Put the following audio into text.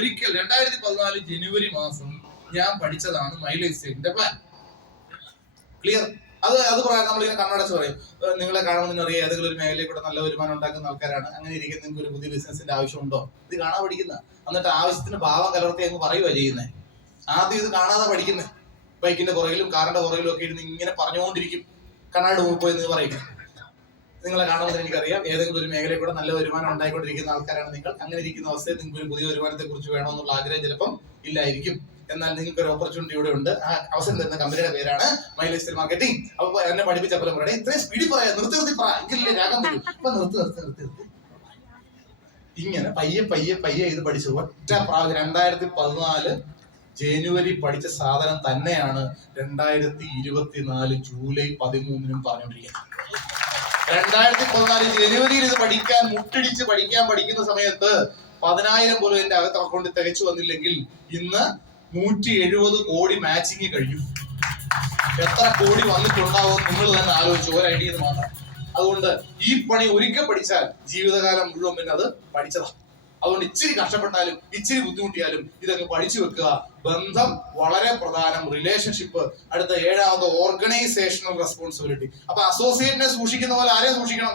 ഒരിക്കൽ 2014 ജനുവരി മാസം ഞാൻ പഠിച്ചതാണ് മൈ ലൈഫ് സ്റ്റൈലിന്റെ പ്ലാൻ. ക്ലിയർ? അത് പറയാൻ നമ്മളിങ്ങനെ കണ്ണടച്ച് പറയും, നിങ്ങളെ കാണുമ്പോൾ നിങ്ങൾ അറിയാം ഏതെങ്കിലും ഒരു മേഖലയിൽ കൂടെ നല്ല വരുമാനം ഉണ്ടാക്കുന്ന ആൾക്കാരാണ്, അങ്ങനെ ഇരിക്കുന്ന നിങ്ങൾക്ക് ഒരു പുതിയ ബിസിനസിന്റെ ആവശ്യമുണ്ടോ? ഇത് കാണാൻ പഠിക്കുന്ന, എന്നിട്ട് ആവശ്യത്തിന് ഭാവം കലർത്തി അങ്ങ് പറയുക ചെയ്യുന്നത്. ആദ്യം ഇത് കാണാതെ പഠിക്കുന്നത്. ബൈക്കിന്റെ പുറകിലും കാറിന്റെ പുറകിലും ഒക്കെ ഇരുന്ന് ഇങ്ങനെ പറഞ്ഞുകൊണ്ടിരിക്കും. കണ്ണാട് പോയി എന്ന് പറയും. നിങ്ങളെ കാണുമ്പോൾ എനിക്കറിയാം ഏതെങ്കിലും ഒരു മേഖലയിൽ കൂടെ നല്ല വരുമാനം ഉണ്ടായിക്കൊണ്ടിരിക്കുന്ന ആൾക്കാരാണ് നിങ്ങൾ. അങ്ങനെ ഇരിക്കുന്ന അവസ്ഥയിൽ നിങ്ങൾക്ക് ഒരു പുതിയ വരുമാനത്തെ കുറിച്ച് വേണമെന്നുള്ള ആഗ്രഹം ചിലപ്പം ഇല്ലായിരിക്കും. എന്നാൽ നിങ്ങൾക്ക് ഒരു ഓപ്പർച്യൂണിറ്റി ഇവിടെ ഉണ്ട്. ആ അവസരം തരുന്ന കമ്പനിയുടെ പേരാണ് മൈ ലൈഫ് സ്റ്റൈൽ മാർക്കറ്റിംഗ്. അപ്പൊ എന്നെ പഠിപ്പിച്ചപ്പോൾ പറയണേ, ഇത്രയും സ്പീഡിൽ പറയാം, നിർത്തി പറ, എങ്കിലല്ലേ രാഗം വരും. അപ്പൊ നിർത്തി ഇങ്ങനെ പയ്യെ ഇത് പഠിച്ചു. ഒറ്റ 2014 ജനുവരി പഠിച്ച സാധനം തന്നെയാണ് 2024 ജൂലൈ 13 പറഞ്ഞുകൊണ്ടിരിക്കുന്നത്. 2014 ജനുവരിയിൽ ഇത് പഠിക്കാൻ മുട്ടിടിച്ച് പഠിക്കുന്ന സമയത്ത് 10,000 പോലും എന്റെ അകത്ത് അക്കൗണ്ടിൽ തികച്ചു വന്നില്ലെങ്കിൽ ഇന്ന് 170 കോടി മാച്ചിങ് കഴിഞ്ഞു. എത്ര കോടി വന്നിട്ടുണ്ടാവും നിങ്ങൾ തന്നെ ആലോചിച്ചു. ഒരു ഐഡിയ മാത്രം. അതുകൊണ്ട് ഈ പണി ഒരിക്കൽ പഠിച്ചാൽ ജീവിതകാലം മുഴുവൻ പിന്നെ അത് പഠിച്ചതാ. അതുകൊണ്ട് ഇച്ചിരി കഷ്ടപ്പെട്ടാലും ഇച്ചിരി ബുദ്ധിമുട്ടിയാലും ഇതൊക്കെ പഠിച്ചു വെക്കുക. ബന്ധം വളരെ പ്രധാനം. റിലേഷൻഷിപ്പ്. അടുത്ത 7ാമത് ഓർഗനൈസേഷണൽ റെസ്പോൺസിബിലിറ്റി. അപ്പൊ അസോസിയേറ്റിനെ സൂക്ഷിക്കുന്ന പോലെ ആരെയും സൂക്ഷിക്കണം?